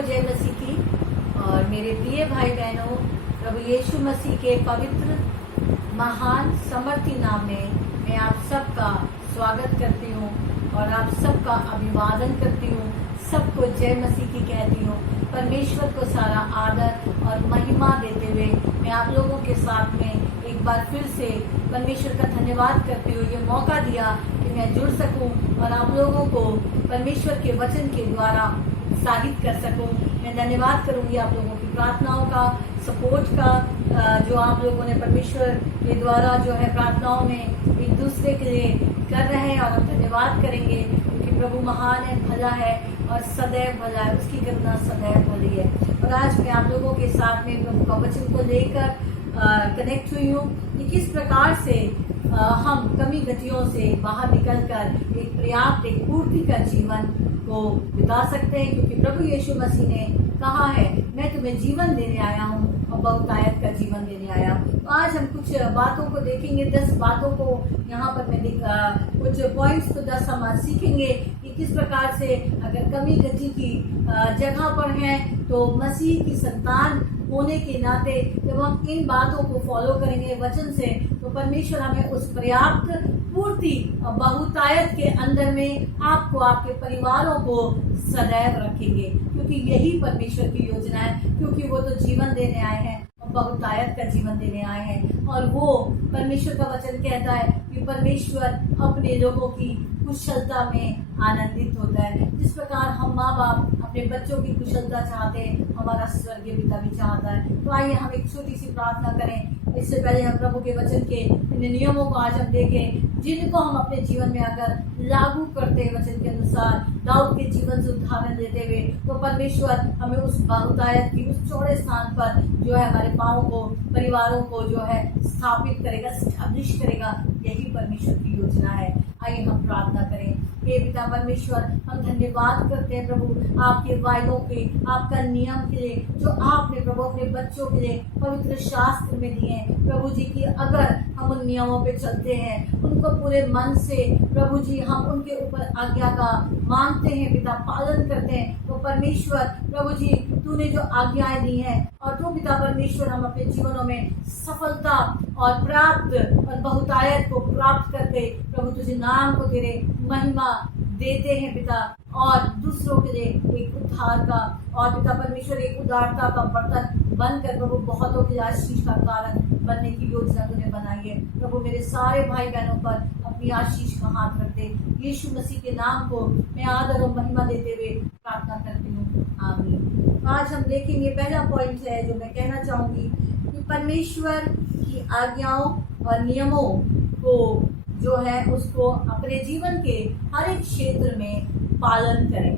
सबको जय मसीह की। और मेरे प्रिय भाई बहनों, प्रभु यीशु मसीह के पवित्र महान समर्थी नाम में मैं आप सबका स्वागत करती हूँ और आप सबका अभिवादन करती हूँ। सबको जय मसीह की कहती हूँ। परमेश्वर को सारा आदर और महिमा देते हुए मैं आप लोगों के साथ में एक बार फिर से परमेश्वर का धन्यवाद करती हूँ। ये मौका दिया कि मैं जुड़ सकूं और आप लोगों को परमेश्वर के वचन के द्वारा उत्साहित कर सकूं। मैं धन्यवाद करूंगी आप लोगों की प्रार्थनाओं का, सपोर्ट का, जो आप लोगों ने परमेश्वर के द्वारा जो है प्रार्थनाओं में एक दूसरे के लिए कर रहे हैं। और हम धन्यवाद करेंगे क्योंकि प्रभु महान है, भला है और सदैव भला है, उसकी करुणा सदैव भली है। और आज मैं आप लोगों के साथ में प्रभु का वचन को लेकर कनेक्ट हुई हूँ कि किस प्रकार से हम कमी गतियों से बाहर निकलकर एक पर्याप्त, एक पूर्ति का जीवन को बिता सकते हैं। क्योंकि प्रभु यीशु मसीह ने कहा है, मैं तुम्हें जीवन देने आया हूँ और बहुतायत का जीवन देने आया। तो आज हम कुछ बातों को देखेंगे, 10 बातों को यहाँ पर मैं कुछ पॉइंट्स तो 10 हम आज सीखेंगे कि किस प्रकार से अगर कमी गति की जगह पर हैं तो मसीह की संतान होने के नाते जब हम इन बातों को फॉलो करेंगे वचन से, तो परमेश्वर हमें उस पर्याप्त पूर्ति और बहुतायत के अंदर में आपको, आपके परिवारों को सदैव रखेंगे। क्योंकि यही परमेश्वर की योजना है, क्योंकि वो तो जीवन देने आए हैं और बहुतायत का जीवन देने आए हैं। और वो परमेश्वर का वचन कहता है कि परमेश्वर अपने लोगों की कुशलता में आनंदित होता है। जिस प्रकार हम माँ बाप अपने बच्चों की कुशलता चाहते हैं, हमारा स्वर्गीय पिता भी चाहता है। तो आइए हम एक छोटी सी प्रार्थना करें। इससे पहले हम प्रभु के वचन के इन नियमों को आज हम देखें, जिनको हम अपने जीवन में अगर लागू करते हैं वचन के अनुसार, दाऊद के जीवन से उदाहरण देते हुए, तो परमेश्वर हमें उस बहुतायत की, उस चौड़े स्थान पर जो है हमारे पाँव को, परिवारों को जो है स्थापित करेगा, स्टैब्लिश करेगा। यही परमेश्वर की योजना है। आइए हम प्रार्थना करें। हे पिता परमेश्वर, हम धन्यवाद करते हैं प्रभु आपके वायदों के, आपका नियम के लिए जो आपने प्रभु अपने बच्चों के लिए पवित्र शास्त्र में दिए हैं। प्रभु जी की अगर हम उन नियमों पे चलते हैं, उनको पूरे मन से प्रभु जी हम उनके ऊपर आज्ञा का मानते हैं, पिता पालन करते हैं, तो परमेश्वर प्रभु जी तूने जो आज्ञाएं दी हैं और तो पिता परमेश्वर हम अपने जीवनों में सफलता और प्राप्त और बहुतायत को प्राप्त करके प्रभु तुझे नाम को तेरे महिमा देते हैं पिता, और दूसरों के लिए एक उद्धार का और पिता परमेश्वर एक उदारता का बर्तन बनकर प्रभु बहुतों के आशीष का कारण बनने की योजना तूने बनाई है। प्रभु मेरे सारे भाई बहनों पर अपनी आशीष का हाथ रख दे। यीशु मसीह के नाम को मैं आदर और महिमा देते हुए प्रार्थना करती हूँ, आमीन। आज हम देखेंगे, पहला पॉइंट है जो मैं कहना चाहूंगी कि परमेश्वर की आज्ञाओं और नियमों को जो है उसको अपने जीवन के हर एक क्षेत्र में पालन करें।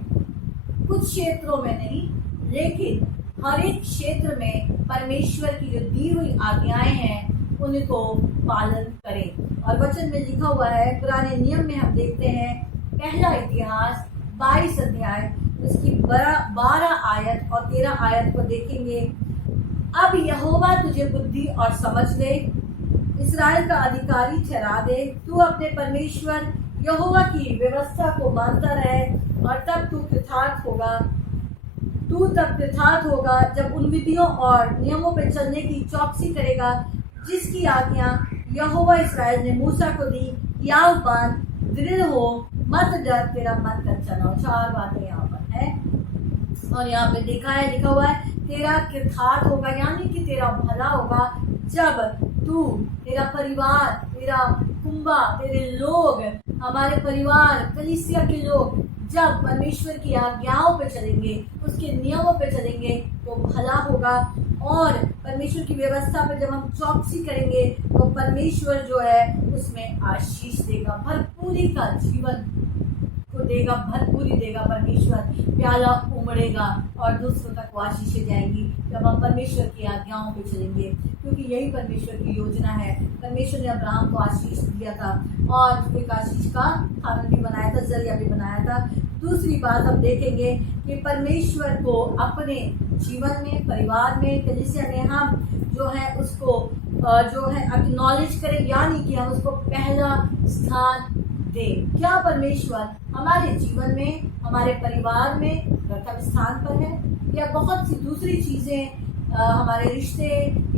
कुछ क्षेत्रों में नहीं, लेकिन हर एक क्षेत्र में परमेश्वर की जो दी हुई आज्ञाएं हैं उनको पालन करें। और वचन में लिखा हुआ है, पुराने नियम में हम देखते हैं, पहला इतिहास 22 अध्याय उसकी 12 आयत और 13 आयत को देखेंगे। अब यहोवा तुझे बुद्धि और समझ दे, इस्राएल का अधिकारी ठहरा दे। तू अपने परमेश्वर यहोवा की व्यवस्था को मानता रहे और तब तू कृतार्थ होगा। तू तब कृतार्थ होगा जब उन विधियों और नियमों पर चलने की चौकसी करेगा जिसकी आज्ञा यहोवा इस्राएल ने मूसा को दी। याव बांध, दृढ़ हो, मत डर, तेरा मन कच्चा न हो। 4 बातें यहाँ पर है और यहाँ पे देखा है, लिखा हुआ है तेरा कृतार्थ होगा, यानी कि तेरा भला होगा जब तू, तेरा परिवार, तेरा कुंबा, तेरे लोग, हमारे परिवार, कलीसिया के लोग जब परमेश्वर की आज्ञाओं पे चलेंगे, उसके नियमों पे चलेंगे तो भला होगा। और परमेश्वर की व्यवस्था पे जब हम चौकसी करेंगे तो परमेश्वर जो है उसमें आशीष देगा, भरपूरी का जीवन को देगा, भरपूरी देगा। परमेश्वर प्याला उमड़ेगा और दूसरों तक वो आशीषें जाएंगी जब हम परमेश्वर की आज्ञाओं पे चलेंगे, क्योंकि यही परमेश्वर की योजना है। परमेश्वर ने अब्राहम को आशीष दिया था और एक आशीष का कारण भी बनाया था, जरिया भी बनाया था। दूसरी बात हम देखेंगे कि परमेश्वर को अपने जीवन में, परिवार में, कलीसिया में हम जो है उसको जो है एक्नॉलेज करें, यानी कि हम उसको पहला स्थान दें। क्या परमेश्वर हमारे जीवन में, हमारे परिवार में, प्रथम स्थान पर है, या बहुत सी दूसरी चीजें हमारे रिश्ते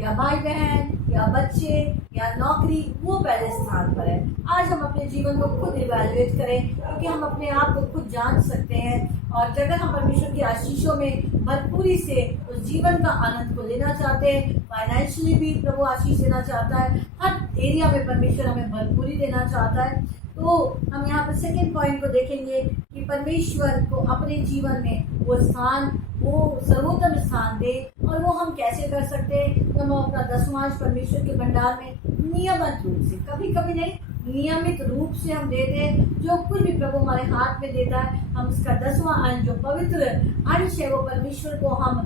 या भाई बहन या बच्चे या नौकरी वो पहले स्थान पर है। आज हम अपने जीवन को खुद इवैल्यूएट करें, क्योंकि हम अपने आप को खुद जान सकते हैं। और अगर हम परमेश्वर की आशीषों में भरपूरी से उस जीवन का आनंद को लेना चाहते हैं, फाइनेंशियली भी प्रभु आशीष देना चाहता है, हर एरिया में परमेश्वर हमें भरपूरी देना चाहता है, तो हम यहाँ पर सेकेंड पॉइंट को देखेंगे कि परमेश्वर को अपने जीवन में वो स्थान, वो सर्वोत्तम स्थान दे। और वो हम कैसे कर सकते हैं? तो हम अपना दसवांश परमेश्वर के भंडार में नियमित रूप से, कभी कभी नहीं, नियमित रूप से हम देते हैं। जो कुछ भी प्रभु हमारे हाथ में देता है, हम उसका 10वां अंश, जो पवित्र अंश है, वो परमेश्वर को हम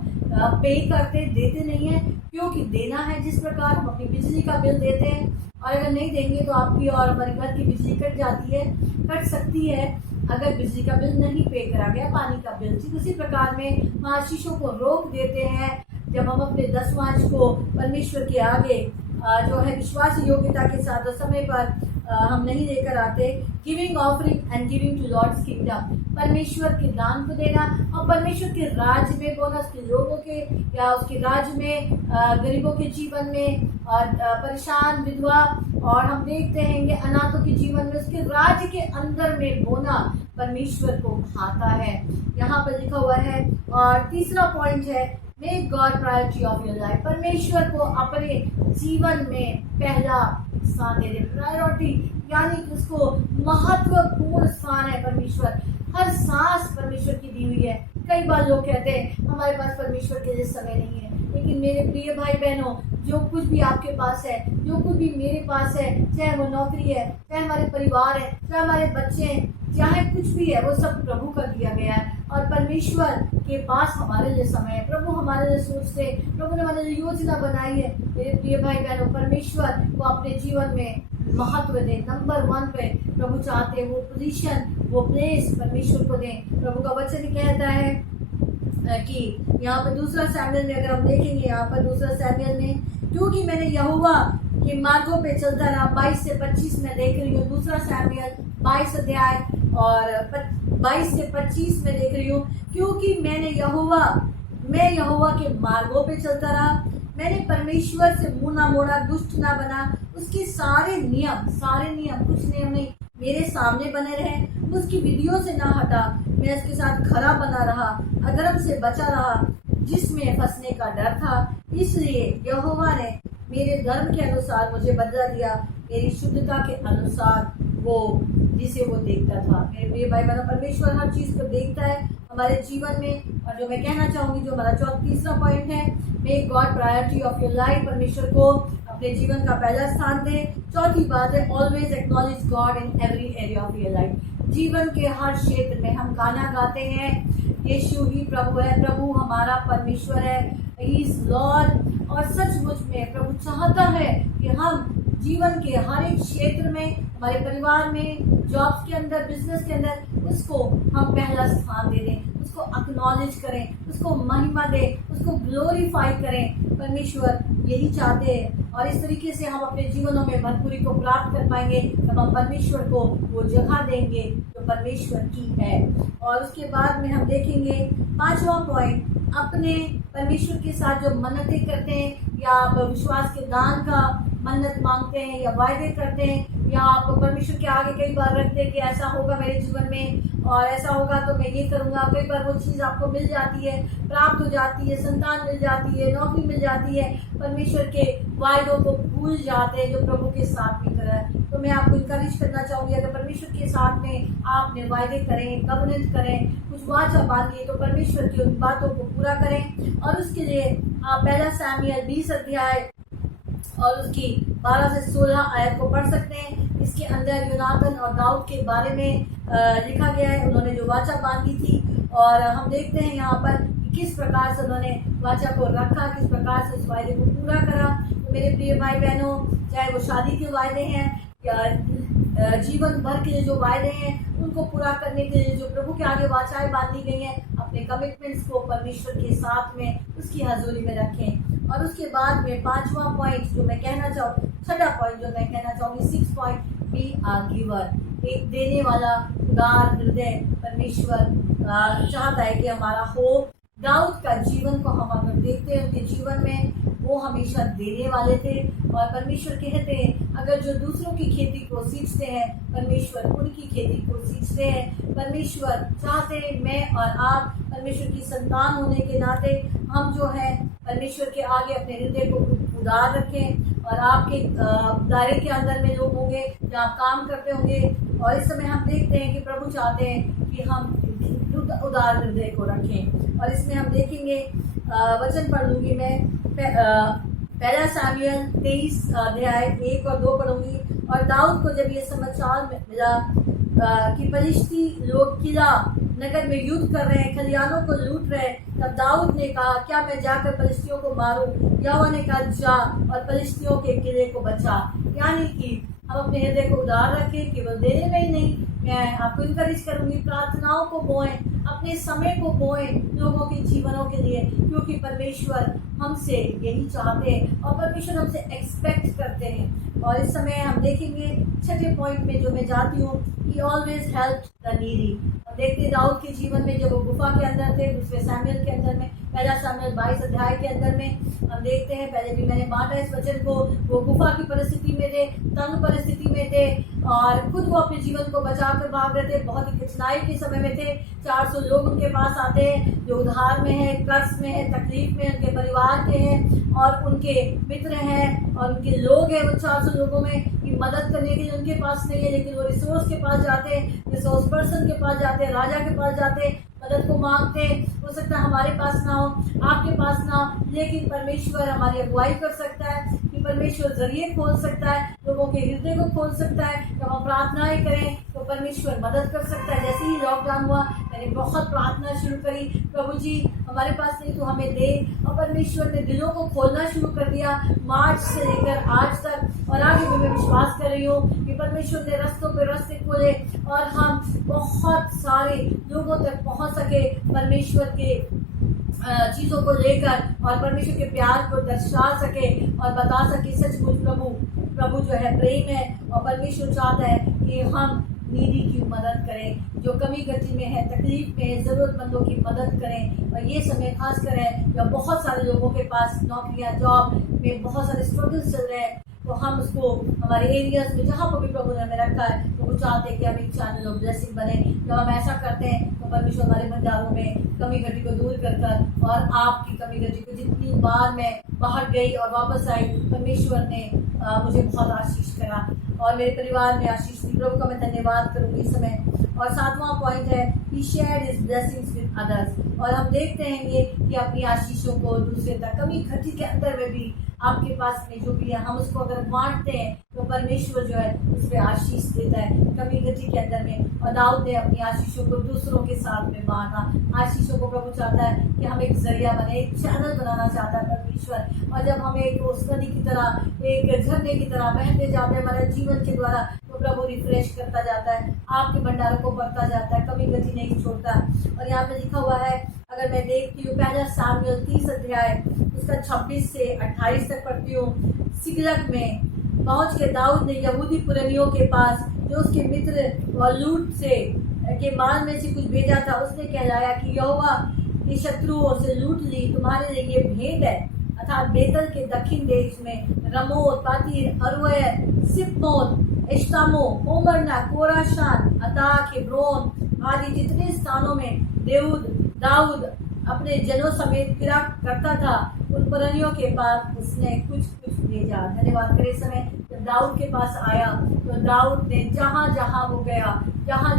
पे करते, देते नहीं है, क्योंकि देना है। जिस प्रकार हम अपनी बिजली का बिल देते हैं, और अगर नहीं देंगे तो आपकी और हमारे घर की बिजली कट जाती है, कट सकती है अगर बिजली का बिल नहीं पे करा गया, पानी का बिल। ठीक उसी प्रकार में हम आशीषों को रोक देते हैं जब हम अपने 10वां को परमेश्वर के आगे जो है विश्वास योग्यता के साथ उस समय पर हम नहीं लेकर आते। Giving offering and giving to Lord's kingdom, परमेश्वर के दान को देना और परमेश्वर के राज्य में बोना, उसके लोगों के या उसके राज्य में गरीबों के जीवन में, और परेशान विधवा, और हम देखते हैं कि अनाथों के जीवन में उसके राज्य के अंदर में बोना परमेश्वर को भाता है, यहाँ पर लिखा हुआ है। और तीसरा पॉइंट है make God priority of your life, परमेश्वर को अपने जीवन में पहला स्थान दे दे। प्रायोरिटी यानी कि उसको महत्वपूर्ण स्थान है। परमेश्वर, हर सांस परमेश्वर की दी हुई है। कई बार लोग कहते हैं हमारे पास परमेश्वर के लिए समय नहीं है, लेकिन मेरे प्रिय भाई बहनों, जो कुछ भी आपके पास है, जो कुछ भी मेरे पास है, चाहे वो नौकरी है, चाहे हमारे परिवार है, चाहे हमारे बच्चे हैं, चाहे कुछ भी है, वो सब प्रभु का दिया गया है। और परमेश्वर के पास हमारे लिए समय है। प्रभु हमारे लिए सोचते, प्रभु ने हमारे लिए योजना बनाई है। मेरे प्रिय भाई बहनों, परमेश्वर को अपने जीवन में महत्व दे, नंबर 1 पे प्रभु चाहते हैं वो पोजीशन, वो प्लेस परमेश्वर को दें। प्रभु का वचन कहता है कि यहाँ पर दूसरा सैमुएल में अगर हम देखेंगे, यहाँ पर दूसरा सैमुएल में, क्योंकि मैंने यहोवा के मार्गों पे चलता रहा, 22 से 25 में देख रही हूँ। दूसरा सैमुएल 22 अध्याय और 22 से 25 में देख रही हूँ। क्योंकि मैं यहोवा के मार्गों पे चलता रहा, मैंने परमेश्वर से मुंह ना मोड़ा, दुष्ट ना बना, उसके सारे नियम, कुछ नियम नहीं, मेरे सामने बने रहे, उसकी विधियों से ना हटा, मैं उसके साथ खरा बना रहा, अधर्म से बचा रहा, जिसमें फंसने का डर था। इसलिए यहोवा ने मेरे धर्म के अनुसार मुझे बदला दिया, मेरी शुद्धता के अनुसार वो जिसे वो देखता था। मेरे प्रिय भाई बहनों, परमेश्वर हर चीज को देखता है हमारे जीवन में। और जो मैं कहना चाहूंगी, जो हमारा तीसरा पॉइंट है, make God priority of your life, परमेश्वर को अपने जीवन का पहला स्थान दे। चौथी बात है always acknowledge God in every area of your life. जीवन के हर क्षेत्र में हम गाना गाते हैं, यीशु ही प्रभु है, प्रभु हमारा परमेश्वर है, ही इज लॉर्ड। और सचमुच में प्रभु चाहता है कि हम जीवन के हर एक क्षेत्र में, हमारे परिवार में, जॉब्स के अंदर, बिजनेस के अंदर, उसको हम पहला स्थान दे दें, उसको एक्नॉलेज करें, उसको महिमा दें, उसको ग्लोरीफाई करें। परमेश्वर यही चाहते हैं। और इस तरीके से हम अपने जीवनों में भरपूरी को प्राप्त कर पाएंगे जब हम परमेश्वर को वो जगह देंगे जो परमेश्वर की है। और उसके बाद में हम देखेंगे 5वां पॉइंट, अपने परमेश्वर के साथ जो मन्नतें करते हैं, या आप विश्वास के दान का मन्नत मांगते हैं या वायदे करते हैं, या आप परमेश्वर के आगे कई बार रखते हैं कि ऐसा होगा मेरे जीवन में और ऐसा होगा तो मैं ये करूंगा। कई बार वो चीज़ आपको मिल जाती है, प्राप्त हो जाती है, संतान मिल जाती है, नौकरी मिल जाती है, परमेश्वर के वायदों को भूल जाते हैं जो प्रभु के साथ भी करा है। तो मैं आपको इनकरेज करना चाहूंगी, अगर परमेश्वर के साथ में आपने वायदे करें, कवनेंट करें, कुछ वाचा बांधिए, तो परमेश्वर की उन बातों को पूरा करें। और उसके लिए आप पहला सैमुएल 20 अध्याय और उसकी 12 से 16 आयत को पढ़ सकते हैं। इसके अंदर यूनातन और दाऊद के बारे में लिखा गया है, उन्होंने जो वाचा बांधी थी। और हम देखते हैं यहाँ पर किस प्रकार से उन्होंने वाचा को रखा, किस प्रकार से उस वायदे को पूरा करा। तो मेरे प्रिय भाई बहनों, चाहे वो शादी के वायदे हैं या जीवन भर के जो वायदे हैं, उनको पूरा करने के लिए जो प्रभु के आगे वाचाएं बांधी गई हैं, अपने कमिटमेंट्स को परमेश्वर के साथ में उसकी हजूरी में रखें। और उसके बाद में 5वां पॉइंट जो मैं कहना चाहूँ, 6वां पॉइंट जो मैं कहना चाहूँगी, 6 पॉइंट, बी अ गिवर, एक देने वाला उदार हृदय परमेश्वर चाहता है कि हमारा हो। दाऊद का जीवन को हम अगर देखते हैं, उनके जीवन में वो हमेशा देने वाले थे और परमेश्वर कहते हैं अगर जो दूसरों की खेती को सींचते हैं परमेश्वर उनकी खेती को सींचते हैं। परमेश्वर चाहते हैं मैं और आप परमेश्वर की संतान होने के नाते हम जो है परमेश्वर के आगे अपने हृदय को उदार रखें। और आपके दायरे के अंदर में लोग होंगे जहाँ आप काम करते होंगे और इस समय हम देखते हैं कि प्रभु चाहते हैं कि हम उदार हृदय को रखें। और इसमें हम देखेंगे वचन पढ़ लूंगी मैं, पहला सामुएल 23 अध्याय 1 और 2 पढ़ूंगी। और दाऊद को जब ये समाचार मिला कि फलिश्ती लोग किला नगर में युद्ध कर रहे हैं, खलियानों को लूट रहे हैं, तब दाऊद ने कहा क्या मैं जाकर फलिश्तियों को मारूं? यहोवा ने कहा जा और फलिश्तियों के किले को बचा। यानी कि हम अपने हृदय को उदार रखें, केवल देने में ही नहीं। मैं आपको इनकरेज करूंगी प्रार्थनाओं को बोएं, अपने समय को बोएं लोगों के जीवनों के लिए, क्योंकि परमेश्वर हमसे यही चाहते हैं और परमेश्वर हमसे एक्सपेक्ट करते हैं। और इस समय हम देखेंगे छठे पॉइंट में जो मैं जाती हूँ, ही ऑलवेज हेल्प द नीडी। हम देखते हैं दाऊद के जीवन में जब वो गुफा के अंदर थे, दूसरे सामुएल के अंदर में, पहला सामुएल 22 अध्याय के अंदर में हम देखते हैं, पहले भी मैंने बांटा इस वचन को, वो गुफा की परिस्थिति में थे, तंग परिस्थिति में थे और खुद वो अपने जीवन को बचाकर भाग रहे थे। बहुत ही कठिनाई के समय में थे। 400 लोग उनके पास आते हैं जो उधार में है, कर्ज में है, तकलीफ में, उनके परिवार के हैं और उनके मित्र हैं और उनके लोग हैं। वो 400 लोगों में की मदद करने के लिए उनके पास नहीं है, लेकिन वो रिसोर्स के पास जाते हैं, रिसोर्स पर्सन के पास जाते हैं, राजा के पास जाते हैं, मदद को मांगते हैं। हो सकता है हमारे पास ना हो, आपके पास ना हो, लेकिन परमेश्वर हमारी अगुवाई कर सकता है कि परमेश्वर जरिए खोल सकता है, लोगों के हृदय को खोल सकता है। जब हम प्रार्थनाएं करें तो परमेश्वर मदद कर सकता है। जैसे ही लॉकडाउन हुआ मैंने बहुत प्रार्थना शुरू करी, प्रभु जी हमारे पास नहीं तो हमें दे, और परमेश्वर ने दिलों को खोलना शुरू कर दिया। मार्च से लेकर आज तक और आगे भी मैं विश्वास कर रही हूँ कि परमेश्वर ने रास्तों पे रास्ते खोले और हम बहुत सारे लोगों तक पहुंच सके परमेश्वर के चीजों को लेकर और परमेश्वर के प्यार को दर्शा सके और बता सके सचमुच प्रभु जो है प्रेम है। और परमेश्वर चाहता है कि हम नीडी की मदद करें, जो कमी गति में है, तकलीफ में है, जरूरतमंदों की मदद करें। और ये समय खास कर है जब बहुत सारे लोगों के पास नौकरियां, जॉब में बहुत सारे स्ट्रगल्स चल रहे हैं, तो हम उसको हमारे एरियाज में जहाँ पर भी प्रभु ने हमें रखा है तो वो चाहते हैं कि हम एक चैनल ऑफ ब्लेसिंग बने। जब हम ऐसा करते हैं तो परमेश्वर हमारे भंडारों में कमी घटी को दूर कर और आपकी कमी घटी को, जितनी बार मैं बाहर गई और वापस आई, परमेश्वर ने मुझे बहुत आशीष करा और मेरे परिवार में आशीष दी। प्रभु का मैं धन्यवाद करूँगी इस समय। और 7वां पॉइंट है he shared his blessings with others। और हम देखते हैं ये कि अपनी आशीषों को दूसरे तक, कमी घटी के अंदर में भी आपके पास में जो भी है हम उसको अगर बांटते हैं तो परमेश्वर जो है उस पर आशीष देता है कमी घटी के अंदर में। और दाऊद ने अपनी आशीषों को दूसरों के साथ में बांटा। आशीषों को प्रभु चाहता है कि हम एक जरिया बने, एक चैनल बनाना चाहता है परमेश्वर। और जब हम एक उस नदी की तरह, एक झरने की तरह बहते जाते हैं हमारे जीवन के द्वारा, तो प्रभु रिफ्रेश करता जाता है, आपके भंडारों को बढ़ता जाता है, कमी गति नहीं छोड़ता। और यहाँ पे लिखा हुआ है, अगर मैं देखती हूँ पहला सामुएल 30 अध्याय उसका 26 से 28 तक पढ़ती हूँ। सिकलग में पहुंच के दाऊद ने यहूदी पुरनियों के पास जो उसके मित्र और लूट से के माल में से कुछ भेजा था, उसने कहलाया कि यहोवा की शत्रुओं से लूट ली तुम्हारे लिए ये भेंट है। अर्थात बेतल के दक्षिण देश में रमोत, पातीर, अरोएर, सिप्मोन, एश्तामो, ओमरना, कोराशान, अताक, हेब्रोन आदि जितने स्थानों में दाऊद अपने जनों समेत फिरा करता था, उन पुरनियों के पास उसने कुछ भेजा। धन्यवाद करें। समय जब दाऊद के पास आया तो दाऊद ने जहाँ जहाँ वो गया, जहाँ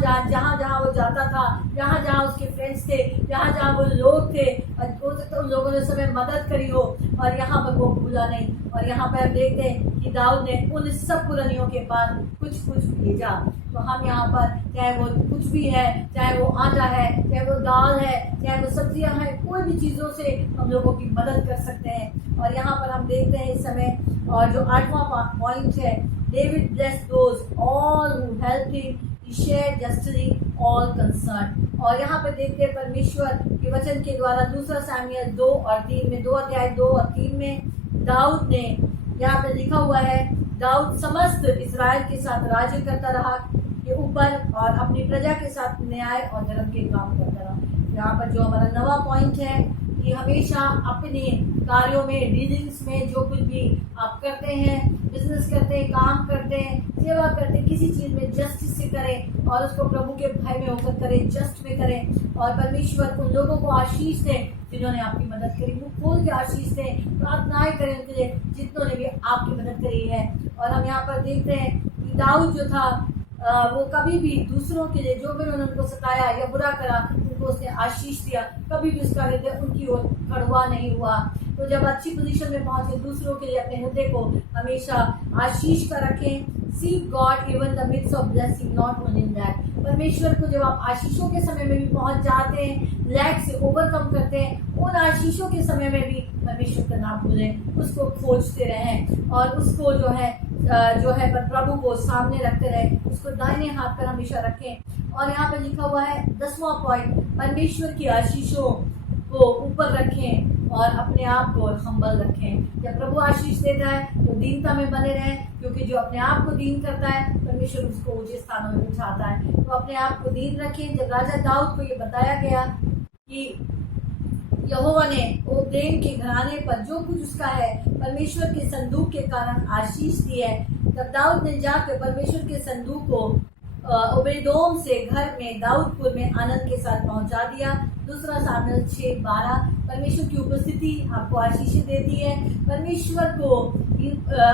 जहाँ वो जाता था, जहाँ जहाँ उसके फ्रेंड्स थे, जहाँ जहाँ वो लोग थे, उन लोगों ने उस समय मदद करी हो और यहाँ पर वो भूला नहीं। और यहाँ पर हम देखते हैं कि दाऊद ने उन सब पुरनियों के पास कुछ भेजा। तो हम यहाँ पर चाहे वो कुछ भी है, चाहे वो आटा है, चाहे वो दाल है, चाहे वो सब्जियां हैं, कोई भी चीज़ों से हम लोगों की मदद कर सकते हैं। और यहाँ पर हम देखते हैं इस समय, और जो 8वां पॉइंट है, David blessed those all who helped him, he shared justly all concern। और यहाँ पे देखते हैं परमेश्वर के वचन के द्वारा दूसरा सामुएल 2 और 3 में, 2 अध्याय 2 और 3 में दाऊद ने, यहाँ पे लिखा हुआ है, दाऊद समस्त इस्राएल के साथ राज्य करता रहा। के ऊपर और अपनी प्रजा के साथ न्याय और धर्म के काम करता रहा। यहाँ पर जो हमारा नवा पॉइंट है कि हमेशा अपने कार्यों में, डीलिंग्स में, जो कुछ भी आप करते हैं, बिजनेस करते हैं, काम करते हैं, सेवा करते हैं, किसी चीज में जस्टिस से करें और उसको प्रभु के भय में होकर करें, जस्ट में करें। और परमेश्वर उन लोगों को आशीष दें जिन्होंने आपकी मदद करी, मुंह खोल के आशीष दें, प्रार्थनाएं करें उनके लिए जितनों ने भी आपकी मदद करी है। और हम यहाँ पर देखते हैं कि दाऊद जो था वो कभी भी दूसरों के लिए, जो भी उन्होंने उनको सताया या बुरा करा, उनको उसने आशीष दिया, कभी भी उसका हृदय उनकी ओर कड़वा नहीं हुआ। तो जब अच्छी पोजीशन में पहुंचे, दूसरों के लिए अपने हृदय को हमेशा आशीष का रखें। Seek God even the midst of blessing, not only in that. परमेश्वर को जब आप आशीषों के समय में भी पहुंच जाते हैं, लैक से ओवरकम करते हैं, उन आशीषों के समय में भी परमेश्वर का नाम भूलें, उसको खोजते रहें और उसको जो है प्रभु को सामने रखते रहे, उसको दाहिने हाथ पर हमेशा रखें। और यहाँ पर लिखा हुआ है 10वां पॉइंट, परमेश्वर की आशीषों को ऊपर रखें और अपने आप को हम्बल रखें। जब प्रभु आशीष देता है तो दीनता में बने रहें, क्योंकि जो अपने आप को दीन करता है परमेश्वर उसको ऊंचे स्थानों में बिठाता है। तो अपने आप को दीन रखें। जब राजा दाऊद को ये बताया गया कि यहोवा ने ओबदेन के घराने पर जो कुछ उसका है परमेश्वर के संदूक के कारण आशीष दी है, तब दाऊद ने जाकर परमेश्वर के संदूक को ओबेदोम से घर में दाऊदपुर में आनंद के साथ पहुंचा दिया। दूसरा सामुएल 6:12। परमेश्वर की उपस्थिति आपको आशीष देती है। परमेश्वर को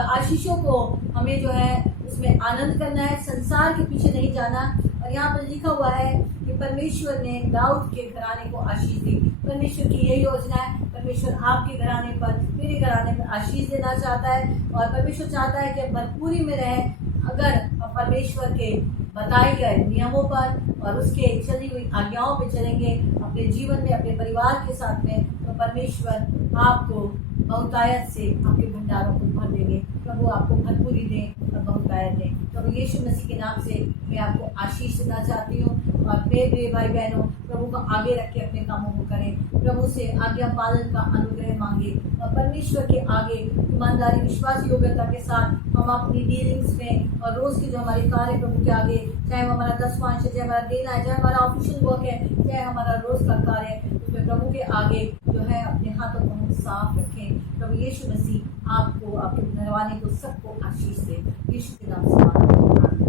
आशीषों को हमें जो है उसमें आनंद करना है, संसार के पीछे नहीं जाना। और यहाँ पर लिखा हुआ है कि परमेश्वर ने दाऊद के घराने को आशीष दी। परमेश्वर की यही योजना है। परमेश्वर आपके घराने पर, मेरे घराने पर आशीष देना चाहता है और परमेश्वर चाहता है कि भरपूरी में रहे। अगर हम परमेश्वर के बताए गए नियमों पर और उसके चली हुई आज्ञाओं पे चलेंगे अपने जीवन में, अपने परिवार के साथ में, तो परमेश्वर आपको बहुतायत से आपके भंडारों को भर देंगे। प्रभु आपको भरपूरी दें और बहुतायत दें। प्रभु यीशु मसीह के नाम से मैं आपको आशीष देना चाहती हूँ। और मेरे भाई बहनों, प्रभु को आगे रख के अपने कामों को करें, प्रभु से आज्ञा पालन का अनुग्रह मांगे और परमेश्वर के आगे ईमानदारी, विश्वास, योग्यता के साथ हम अपनी डीलिंग्स में और रोज के जो हमारे कार्य प्रभु के आगे, चाहे हमारा 10वां, चाहे हमारा देना है, चाहे हमारा ऑफिशियल वर्क है, चाहे हमारा रोज का कार्य है, उसमें प्रभु के आगे जो है अपने हाथों को हम साफ रखें। प्रभु यीशु मसीह आपको, आपके घरवाले को, सबको आशीष दे। यीशु के नाम से